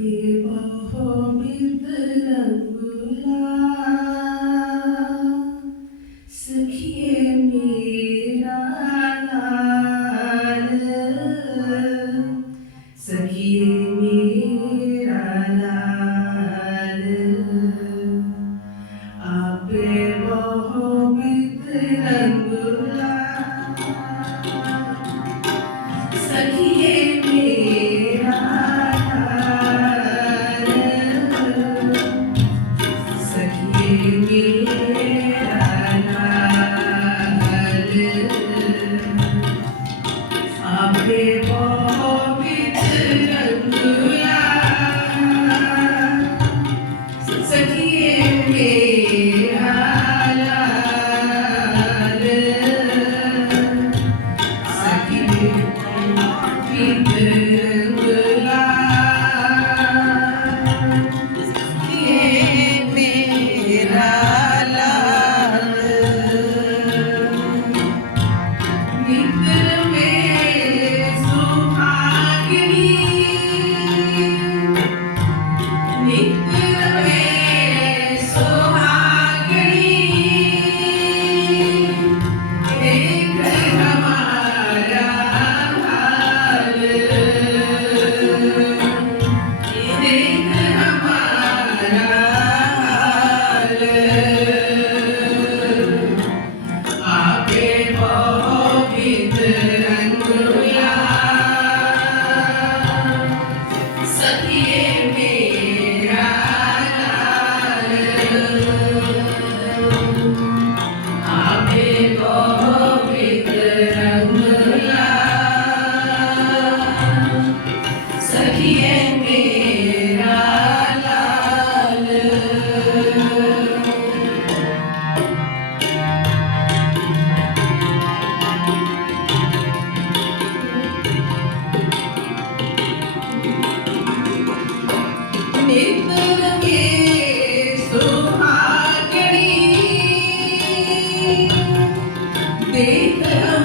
Ibrahim bin Abdullah Take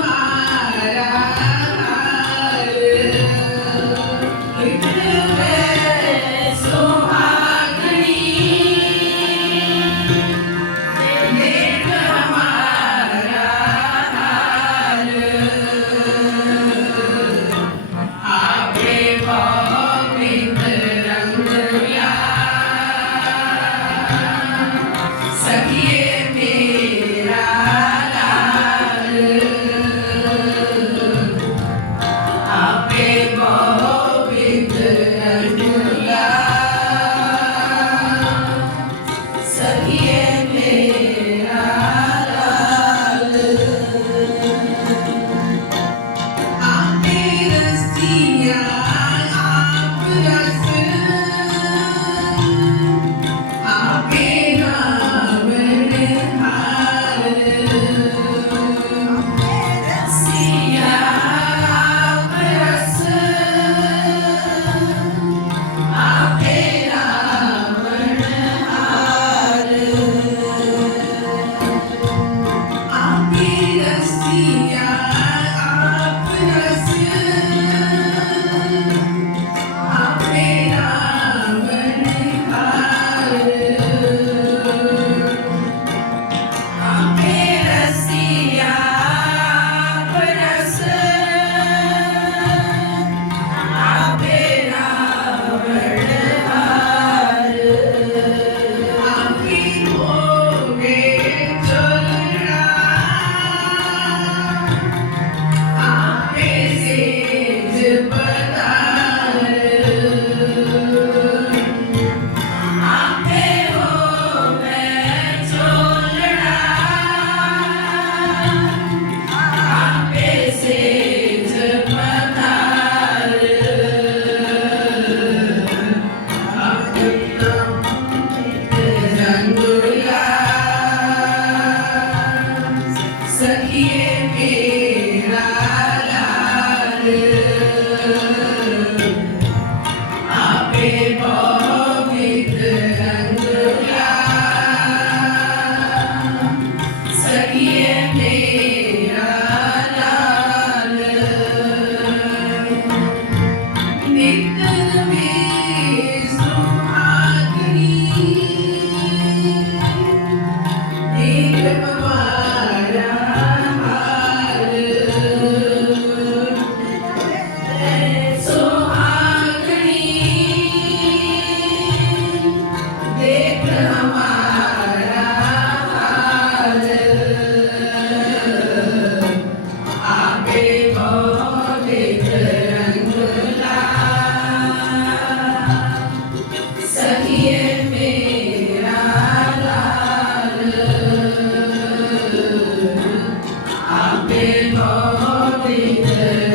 Hare Bhagavate